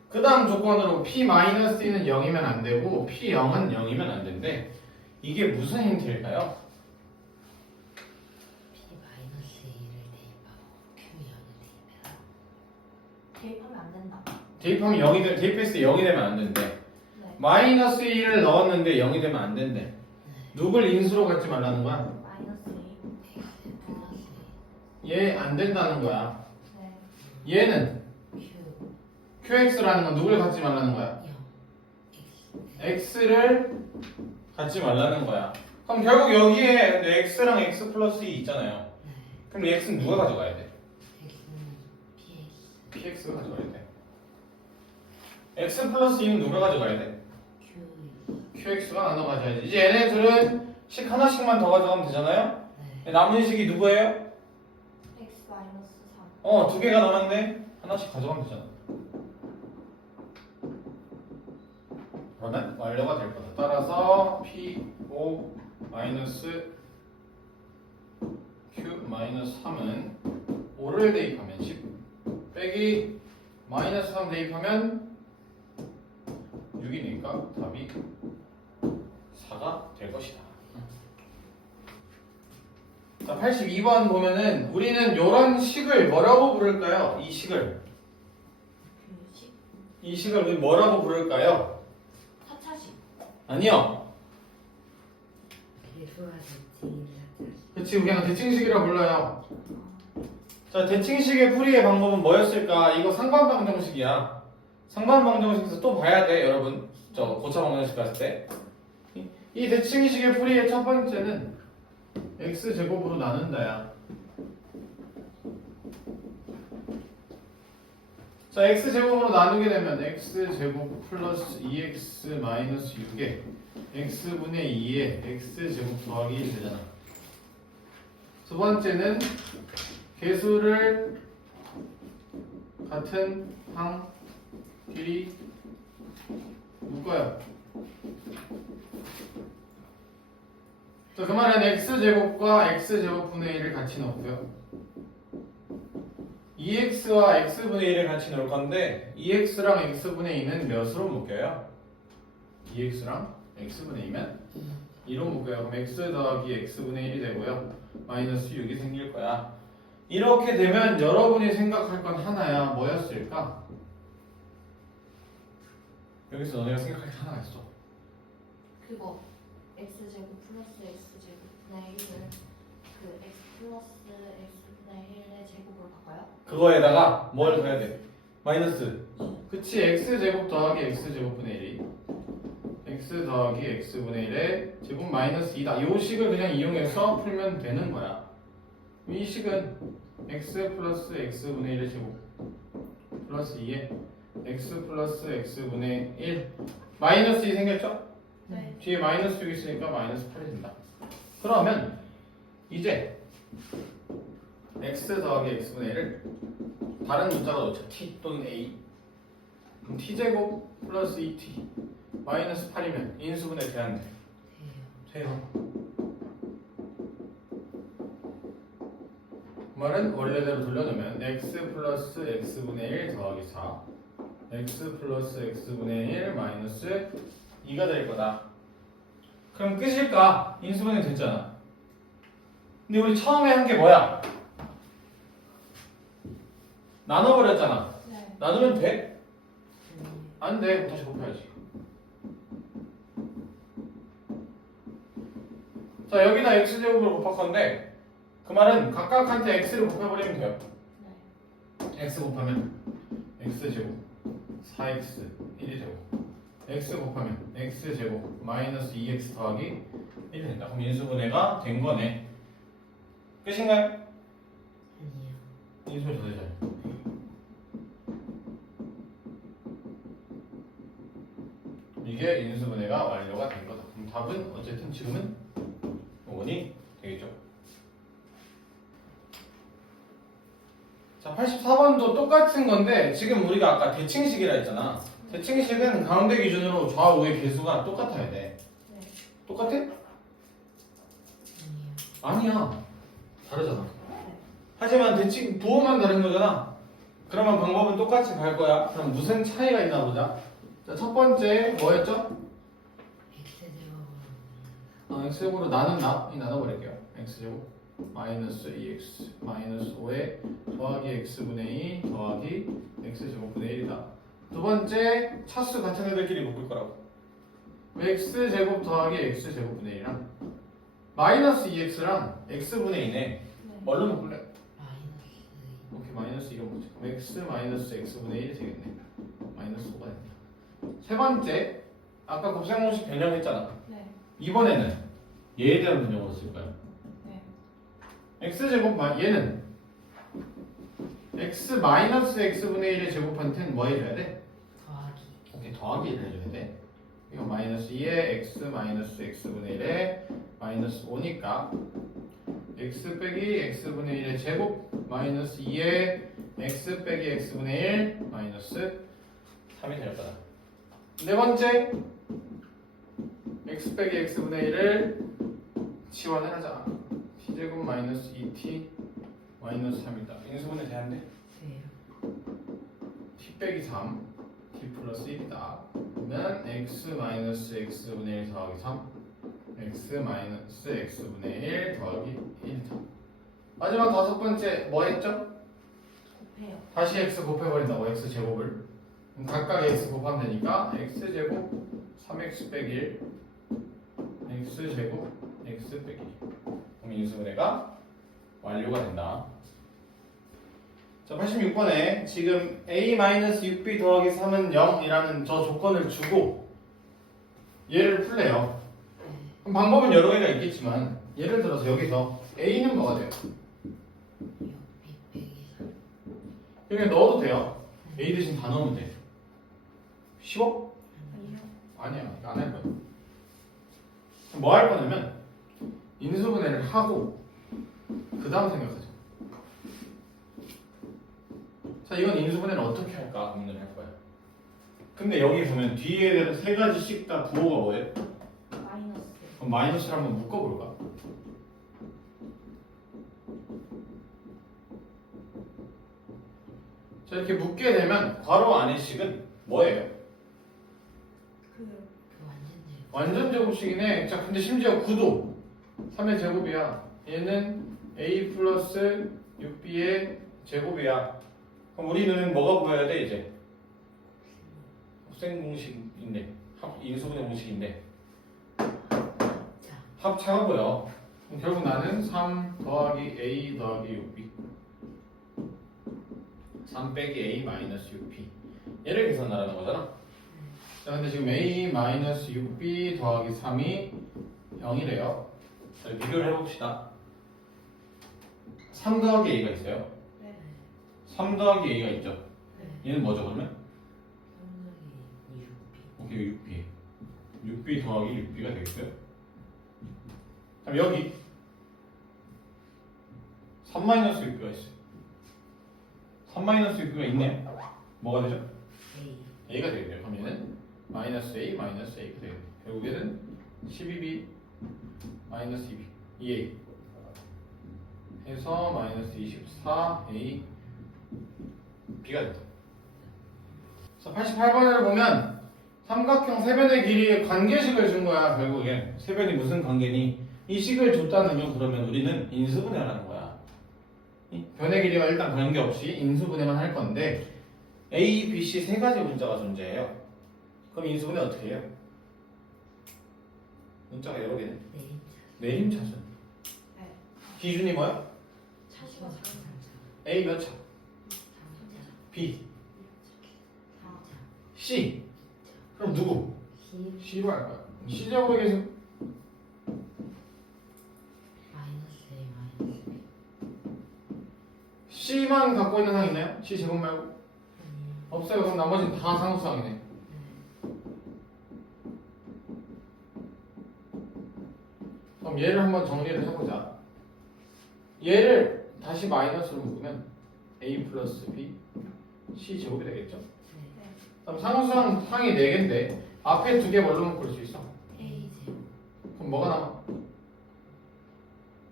그 다음 조건으로 p-1은 0이면 안 되고 p0은 0이면 안 된대. 이게 무슨 힌트일까요? P 마이너스 2를 대입하고 Q 0을 대입해라. 대입하면 안 된다. 대입하면 0이 돼, 대입했을 때 0이 되면 안 된대. 네. 마이너스 1을 넣었는데 0이 되면 안 된대. 네. 누굴 인수로 갖지 말라는 거야? 마이너스 2. X 플러스 얘 안 된다는 거야. 네. 얘는 Q qx라는 건 누굴 갖지 말라는 거야? 0 X. x를 갖지 말라는 거야. 그럼 결국 여기에 x랑 x 플러스 2 있잖아요. 네. 그럼 이 x는 누가 가져가야 돼? X는 PX. px가 가져가야 돼. x 플러스 2는 누가 가져가야 돼? Q. qx가 나눠 가져야지. 이제 얘네들은 식 하나씩만 더 가져가면 되잖아요. 네. 남은 식이 누구예요? x 마이너스 2 개가 남았네. 하나씩 가져가면 되잖아. 그러면 완료가 될 거다. 따라서 p5 마이너스 q 마이너스 3은 5를 대입하면 10 빼기 마이너스 3 대입하면 6이니까 답이 4가 될 것이다. 자, 82번 보면은 우리는 이런 식을 뭐라고 부를까요? 이 식을 3. q10. 이 식을 우리 뭐라고 부를까요? 4차식. 아니요. 개수와 대칭이 같아서. 그치, 그냥 대칭식이라 불러요. 자, 대칭식의 풀이의 방법은 뭐였을까? 이거 상반방정식이야. 상반방정식에서 또 봐야 돼, 여러분. 저 고차방정식 갔을 때. 이 대칭식의 풀이의 첫 번째는 x제곱으로 나눈다야. 자, x제곱으로 나누게 되면 x제곱 플러스 2x 마이너스 6에 x분의 2에 x제곱 더하기 1 되잖아. 두 번째는 개수를 같은 항 길이 묶어요. 자, 그 말은 x제곱과 x제곱분의 1을 같이 넣고요. 2x와 x분의 1을 같이 넣을 건데 2x랑 x분의 2는 몇으로 묶여요? 2x랑 x분의 2면 2로 묶여요. 그럼 x 더하기 x분의 1이 되고요. 마이너스 6이 생길 거야. 이렇게 되면 여러분이 생각할 건 하나야. 뭐였을까? 여기서 너네가 생각할 게 하나가 있어. 그거 x제곱 플러스 x제곱분의 1을 그 x 플러스 x분의 1의 제곱으로 바꿔요? 그거에다가 뭘 더해야 돼? 마이너스. 그치, x제곱 더하기 x제곱분의 1이 x 더하기 x분의 1의 제곱 마이너스 2다. 이 식을 그냥 이용해서 풀면 되는 거야. 이 식은 x 플러스 x분의 1의 제곱 플러스 2에 x 플러스 x분의 1 마이너스 2 생겼죠? 네. 뒤에 마이너스 6 있으니까 마이너스 8이 된다. 그러면 이제 x 더하기 x분의 1을 다른 문자로 넣자. t 또는 a. 그럼 t제곱 플러스 2t 마이너스 8이면 인수분해 돼야 안 돼? 돼요. 그 말은 원래대로 돌려놓으면 x 플러스 x분의 1 더하기 4 x 플러스 x분의 1 마이너스 2가 될 거다. 그럼 끝일까? 인수분해 됐잖아. 근데 우리 처음에 한 게 뭐야? 나눠버렸잖아. 네. 나누면 돼? 안 돼. 그럼 다시 곱해야지. 자, 여기다 x제곱을 곱할 건데 그 말은 각각한테 x를 곱해버리면 돼요. 네. x 곱하면 x제곱 4x 1제곱 x 곱하면 x제곱 마이너스 2x 더하기 1이 된다. 그럼 인수분해가 된 거네. 끝인가요? 아니요. 인수분해 더 되잖아요. 이게 인수분해가 완료가 된 거다. 그럼 답은 어쨌든 지금은 5번이 되겠죠. 자, 84번도 똑같은 건데 지금 우리가 아까 대칭식이라 했잖아. 대칭식은 가운데 기준으로 좌우의 개수가 똑같아야 돼. 네. 똑같아? 아니요. 아니야. 다르잖아. 네. 하지만 대칭 부호만 다른 거잖아. 그러면 방법은 똑같이 갈 거야. 그럼 무슨 차이가 있나 보자. 자, 첫 번째 뭐였죠? X제곱으로 x제곱으로 나눠버릴게요. x제곱 마이너스 2x 마이너스 5에 더하기 x분의 2 더하기 x제곱분의 1이다. 두 번째 차수 같은 애들끼리 묶을 거라고. x제곱 더하기 x제곱분의 1이랑 마이너스 2x랑 x분의 2네. 네. 뭘로 묶을래? 마이너스 오케이, 마이너스 2로 묶자. x 마이너스 x분의 1이 되겠네. 마이너스 5가 됩니다. 세 번째 아까 곱셈공식 변형했잖아. 네. 이번에는 얘에 대한 변형으로 쓸까요? 네. x제곱 얘는 x 마이너스 x분의 1의 제곱한테는 뭐 해줘야 돼? 더하기 오케이, 더하기를 해줘야 돼. 이거 마이너스 2에 x 마이너스 x분의 1에 마이너스 5니까 x 빼기 x분의 1의 제곱 마이너스 2에 x 빼기 x분의 1 마이너스 3이 될 거다. 네 번째 x 빼기 x분의 1을 치환을 하자. t제곱 마이너스 2t 마이너스 3이다. 인수분해 돼야돼. 돼요. t 빼기 3 t 플러스 1이다. 그러면 x 마이너스 x분의 1 더하기 3 x 마이너스 x분의 1 더하기 1이다. 마지막 다섯 번째 뭐 했죠? 곱해요. 다시 x 곱해버린다고. x 제곱을 그럼 각각 x 곱하면 되니까 x 제곱 3x 빼기 1 x 제곱 x 빼기 1. 그럼 인수분해가 완료가 된다. 자, 86번에 지금 a-6b 더하기 3은 0이라는 저 조건을 주고 얘를 풀래요. 그럼 방법은 여러 개가 있겠지만 예를 들어서 여기서 a는 뭐가 돼요? 6B 빼기 3 여기 넣어도 돼요. a 대신 다 넣으면 돼. 쉬워? 아니요. 아니야, 안 할 거야. 뭐 할 거냐면 인수분해를 하고 그 다음 생각하자. 자, 이건 인수분해를 어떻게 할까 고민을 할 거야. 근데 여기 보면 뒤에 세 가지씩 다 부호가 뭐예요? 마이너스. 그럼 마이너스를 한번 묶어볼까? 자, 이렇게 묶게 되면 괄호 안의 식은 뭐예요? 그 완전 완전 제곱식이네. 자, 근데 심지어 9도 3의 제곱이야. 얘는 a 플러스 6b의 제곱이야. 그럼 우리는 뭐가 보여야 돼 이제? 합생 공식인데, 인수분해 공식인데 자 합차가 보여. 그럼 결국 나는 3 더하기 a 더하기 6b 3 빼기 a 마이너스 6b 얘를 계산하라는 거잖아. 자, 근데 지금 a 마이너스 6b 더하기 3이 0이래요. 자, 비교를 해봅시다. 3 더하기 a가 있어요. 네. 3 더하기 a가 있죠. 네. 얘는 뭐죠 그러면? 상당히 6B 오케이, 6b 더하기 6b가 되겠어요. 그럼 여기 3 마이너스 6b가 있어요. 3 마이너스 6b가 있네. 뭐가 되죠? A a가 되겠네요. 그럼 얘는 마이너스 a 마이너스 a가 되겠네요. 결국 얘는 12b 마이너스 2b 2a 해서 마이너스 24a b가 된다. 자, 88번을 보면 삼각형 세변의 길이의 관계식을 준 거야. 결국엔 세변이 무슨 관계니? 이 식을 줬다는요. 그러면 우리는 인수분해를 하는 거야. 이 변의 길이가 일단 관계없이 인수분해만 할 건데 A, B, C 세 가지 문자가 존재해요. 그럼 인수분해 어떻게 해요? 문자가 여러 개네. 내림 내림 차순. 네. 기준이 뭐야? 차수가 작은 A 몇 차? B, 아, C. 그럼 누구? C C로 할 거야. C 제곱에 계신 마이너스 A 마이너스 B. C만 갖고 있는 항 있나요? C 제곱 말고? 아니요. 없어요. 그럼 나머지는 다 상수항이네. 네. 그럼 얘를 한번 정리를 해보자. 얘를 다시 마이너스로 묶으면 A 플러스 B C 제곱이 되겠죠? 네. 그럼 상수항 항이 4개인데 앞에 2개 뭘로 묶을 수 있어? A 제곱 그럼 뭐가 남아?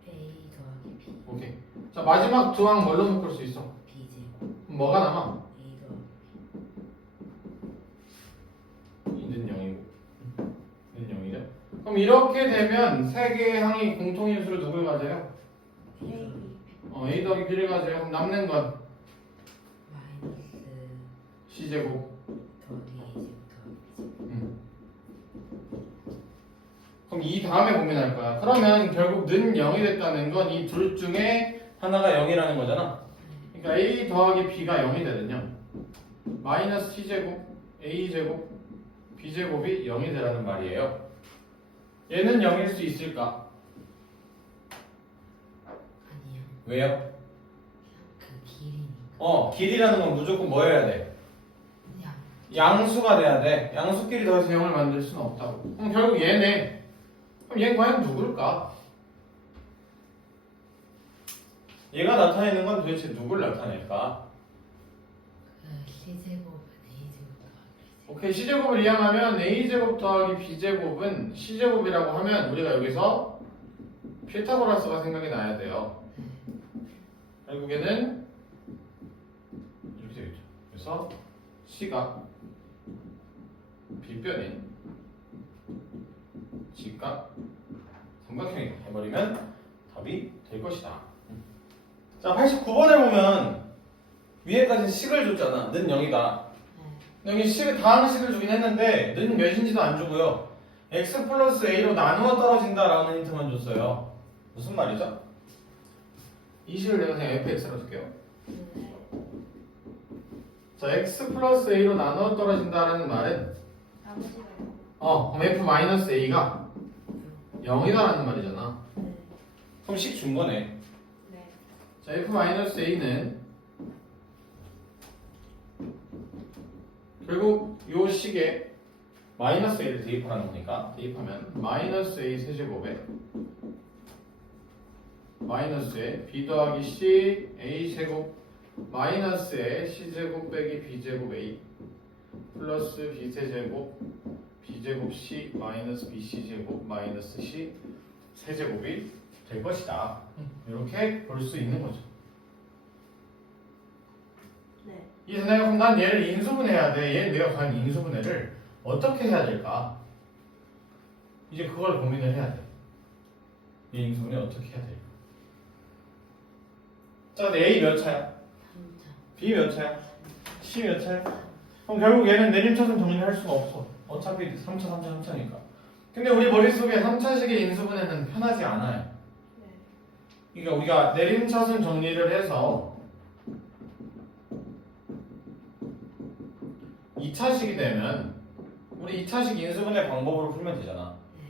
A 더하기 B 오케이. 자 마지막 두 항 뭘로 묶을 수 있어? B 제곱 그럼 뭐가 남아? A 더하기 2는 0이고 2는 0이죠? 그럼 이렇게 되면 세 개의 항이 공통인수로 누굴 가져요? A. A 더하기 B를 가져요. 그럼 남는 건 마이너스 C제곱. 더하기 A 제곱 더하기 B 제곱. 그럼 이 다음에 고민할 거야. 그러면 결국 는 0이 됐다는 건 이 둘 중에 하나가 0이라는 거잖아. 그러니까 A 더하기 B가 0이 되면요. 마이너스 C제곱, A제곱, B제곱이 0이 되라는 말이에요. 얘는 0일 수 있을까? 아니요. 왜요? 그 길이니까. 길이라는 건 무조건 뭐여야 돼? 그냥 양수가 돼야 돼. 양수끼리 더해서 0을 만들 수는 없다고. 그럼 결국 얘네. 그럼 얘는 과연 누굴까? 얘가 나타내는 건 도대체 누굴 나타낼까? 그 C 제곱은 A 제곱 더하기 B 제곱. 오케이, C제곱을 이항하면 A제곱 더하기 B제곱은 C제곱이라고 하면 우리가 여기서 피타고라스가 생각이 나야 돼요. 결국에는 이렇게 되겠죠. 그래서 C가 B변인 G가 삼각형이 해버리면 답이 될 것이다. 자, 89번에 보면 위에까지 식을 줬잖아. 는 0이다. 여기 식을 다항식을 주긴 했는데 는 몇인지도 안 주고요. x 플러스 a로 나누어 떨어진다라는 힌트만 줬어요. 무슨 말이죠? 이 식을 내가 그냥 fx로 줄게요. 자, x 플러스 a로 나누어 떨어진다라는 말은 나머지가 그럼 f 마이너스 a가 0이다라는 말이잖아. 네. 그럼 식 준 거네. 네. 자, f 마이너스 a는 결국 요 식에 마이너스 a를 대입하는 거니까 대입하면 마이너스 a 세제곱에 마이너스에 b 더하기 c a 제곱 마이너스에 c 제곱 빼기 b 제곱 a 플러스 b 세제곱 b 제곱 c 마이너스 b c 제곱 마이너스 c 세제곱이 될 것이다. 이렇게 볼 수 있는 거죠. 네. 이제는 그럼 난 얘를 인수분해해야 돼. 얘는 내가 과연 인수분해를 어떻게 해야 될까? 이제 그걸 고민을 해야 돼. 얘 인수분해 어떻게 해야 될까? 자, 근데 A 몇 차야? 3차. B 몇 차야? C 몇 차야? 그럼 결국 얘는 내림차순 정리를 할 수가 없어. 어차피 3차, 3차, 3차니까. 근데 우리 머릿속에 3차식의 인수분해는 편하지 않아요. 네. 그러니까 우리가 내림차순 정리를 해서 2차식이 되면 우리 2차식 인수분해 방법으로 풀면 되잖아. 네.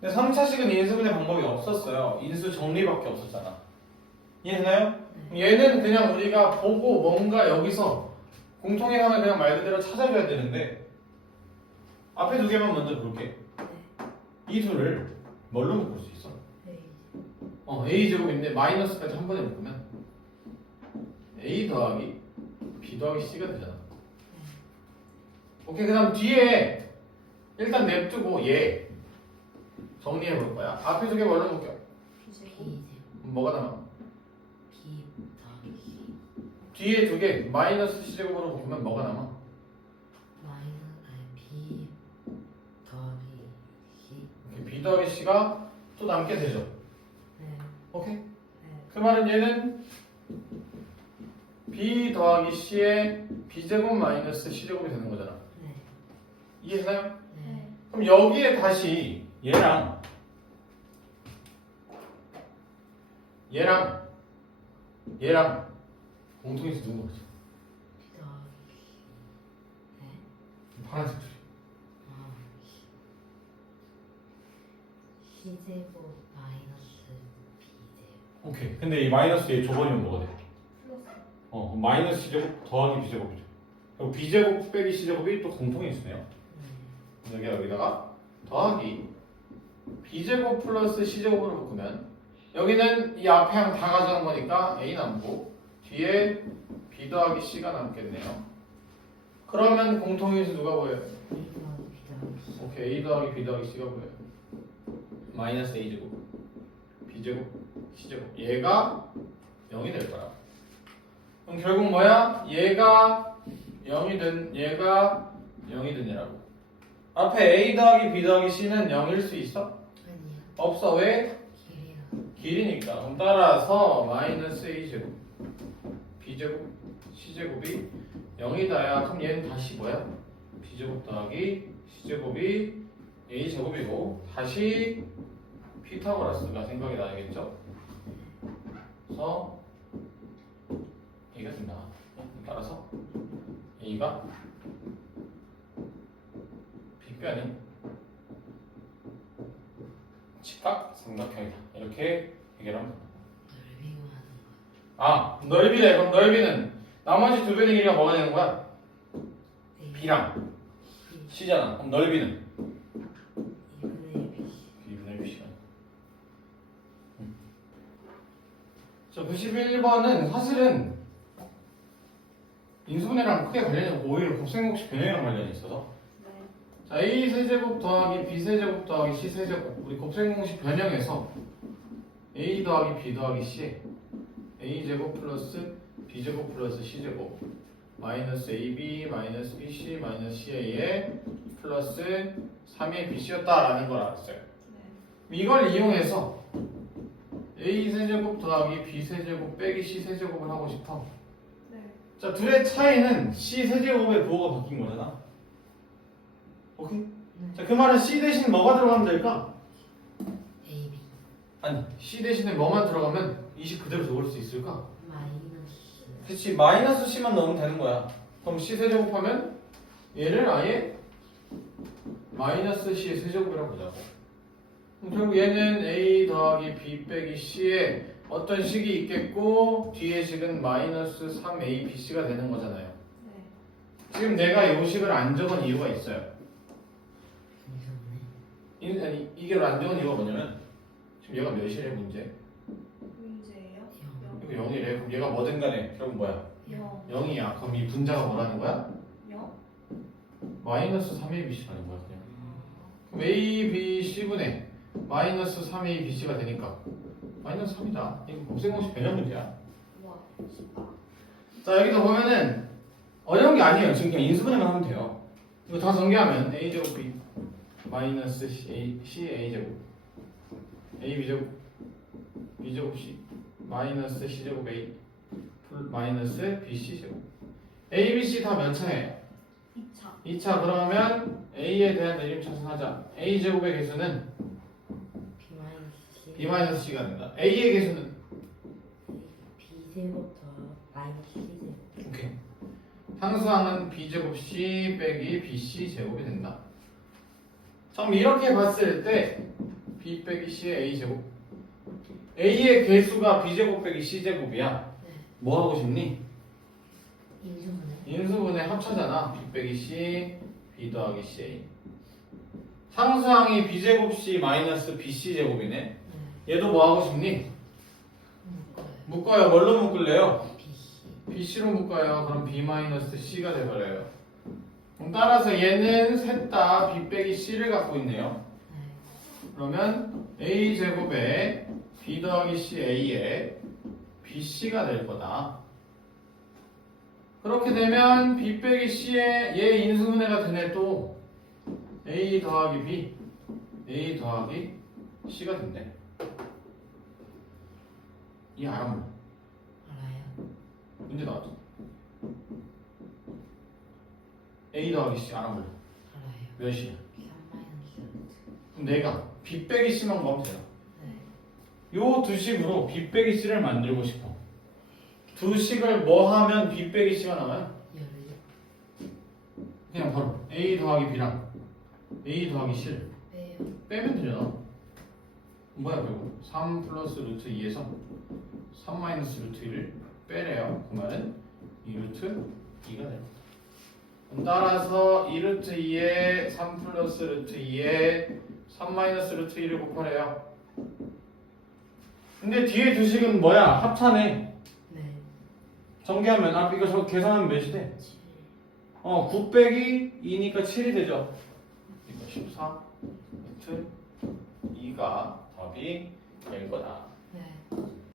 근데 3차식은 인수분해 방법이 없었어요. 인수 정리밖에 없었잖아. 이해되나요? 얘는 그냥 우리가 보고 뭔가 여기서 공통의 항을 그냥 말 그대로 찾아줘야 되는데 앞에 두 개만 먼저 볼게. 이 둘을 뭘로 묶을 수 있어? A A제곱인데 마이너스까지 한 번에 묶으면 A 더하기 B 더하기 C가 되잖아. 오케이, 그 다음 뒤에 일단 냅두고 얘 정리해 볼 거야. 앞에 두 개 뭘로 묶여? 비제곱. B 제곱 뭐가 남아? B 더하기 C 뒤에 두 개 마이너스 C제곱으로 묶으면 뭐가 남아? B 더하기 C. 오케이, B 더하기 C가 또 남게 되죠. 네. 오케이? 네. 그 말은 얘는 B 더하기 C의 B제곱 마이너스 C제곱이 되는 거잖아. 네. 이해되나요? 네. 네. 그럼 여기에 다시 얘랑 공통인수 누군 거죠? B 더하기 파란색 줄이. C제곱 마이너스 B제곱. 오케이. 근데 이 마이너스 얘 조건이면 뭐가 돼? 플러스. 그럼 마이너스 C제곱 더하기 B제곱이죠. 그리고 B제곱 빼기 C제곱이 또 공통이 있으네요. 여기다가 더하기 B제곱 플러스 C제곱으로 바꾸면 여기는 이 앞에 항 다 가져간 거니까 A 남고 뒤에 B 더하기 C가 남겠네요. 그러면 공통인수 누가 보여요? A 더하기 B 더하기 C. 오케이. A 더하기 B 더하기 C가 보여요. 마이너스 A제곱 B제곱 C제곱 얘가 0이 될 거야. 그럼 결국 뭐야? 얘가 0이든 얘가 0이든 이라고. 앞에 A 더하기 B 더하기 C는 0일 수 있어? 아니요. 없어. 왜? 길이요. 길이니까. 그럼 따라서 마이너스 A제곱 B제곱 C제곱이 0이다야. 그럼 얘는 다시 뭐야? B제곱 더하기 C제곱이 A제곱이고 다시 피타고라스가 생각이 나야겠죠? 그래서 A가 된다. 따라서 A가 빗변인 직각 삼각형이다. 이렇게 해결하면 된다. 넓이고 하는 거. 아, 넓이래. 그럼 넓이는 나머지 두 변의 길이가 뭐가 되는 거야? B랑 C잖아. 그럼 넓이는 2분의 B C. B분의 B시간. 자, 91번은 사실은 인수분해랑 크게 관련이 없고 오히려 곱셈공식 변형이랑 관련이 있어서 네. 자, A 세제곱 더하기 B 세제곱 더하기 C 세제곱 우리 곱셈공식 변형에서 A 더하기 B 더하기 C에 A 제곱 플러스 B 제곱 플러스 C 제곱 마이너스 AB 마이너스 BC 마이너스 CA에 플러스 3의 BC였다라는 걸 알았어요. 네. 이걸 이용해서 A 세제곱 더하기 B 세제곱 빼기 C 세제곱을 하고 싶어. 네. 자, 둘의 차이는 C 세제곱의 부호가 바뀐 거잖아. 오케이? 자, 그 말은 C 대신 뭐가 들어가면 될까? A B 아니, C 대신에 뭐만 들어가면 20 그대로 적을 수 있을까? 마이너스 그치, 마이너스 C만 넣으면 되는 거야. 그럼 C 세제곱하면 얘를 아예 마이너스 C의 세제곱이라고 보자고. 그럼 결국 얘는 A 더하기 B 빼기 C에 어떤 식이 있겠고 뒤에 식은 마이너스 3ABC가 되는 거잖아요. 네. 지금 내가 이 식을 안 적은 이유가 있어요. 인수분해. 아니, 이게 안 적은 이유가 뭐냐면 지금 얘가 몇이래 문제? 문제예요? 0. 이거 0이래. 그럼 얘가 뭐든 간에 결국 뭐야? 0. 0이야. 그럼 이 분자가 뭐라는 거야? 0? 마이너스 3ABC라는 거야 그냥. 그럼 A, B, C분의 마이너스 3ABC가 되니까 마이너스 3이다. 이거 곱셈공식 변형 문제야. 와, 쉽다. 자, 여기서 보면은 어려운 게 아니에요. 지금 그냥 인수분해만 하면 돼요. 이거 다 전개하면 A제곱 B 마이너스 CA제곱 AB제곱 B제곱 C 마이너스 C제곱 A 마이너스 BC제곱 ABC 다 몇 차예요? 2차. 2차. 그러면 A에 대한 내림차순하자. A제곱의 개수는 B 마이너스 C. B 마이너스 C가 된다. A의 개수는 B제곱 더 마이너스 C제곱. 오케이. 상수항은 B제곱 C 빼기 BC 제곱이 된다. 그럼 이렇게 봤을 때 B 빼기 C의 A제곱 A의 개수가 B제곱 빼기 C제곱이야. 네. 뭐 하고 싶니? 인수분해. 인수분해 합차잖아. B 빼기 C B 더하기 CA 상수항이 B제곱 C 마이너스 BC 제곱이네. 네. 얘도 뭐 하고 싶니? 묶어요. 묶어요. 뭘로 묶을래요? BC. BC로 묶어요. 그럼 B 마이너스 C가 돼버려요. 그럼 따라서 얘는 셋 다 B 빼기 C를 갖고 있네요. 네. 그러면 A 제곱에 B 더하기 C A에 BC가 될 거다. 그렇게 되면 B 빼기 C에 얘 인수분해가 되네. 또 A 더하기 B A 더하기 C가 된대. 이 알아 몰라? 알아요? 문제 나왔죠? A 더하기 C 알아 몰라? 알아요. 몇이야? 3 마이너스 그럼 내가 B 빼기 C만 구하면 돼요. 네. 요 두 식으로 B 빼기 C를 만들고 싶어. 두 식을 뭐 하면 B 빼기 C가 나와요? 열을. 그냥 바로 A 더하기 B랑 A 더하기 C를 빼요. 빼면 되잖아. 뭐야 그리고 3 플러스 루트 2에서 3 마이너스 루트 1을 빼래요. 그 말은 2 루트 2가 돼요. 따라서 2 루트 2에 3 플러스 루트 2에 3 마이너스 루트 1을 곱하래요. 근데 뒤에 두 식은 뭐야? 합차네. 네. 전개하면 이거 저 계산하면 몇이 돼? 7. 9 빼기 2니까 7이 되죠. 그러니까 14 루트 2가 답이 될 거다.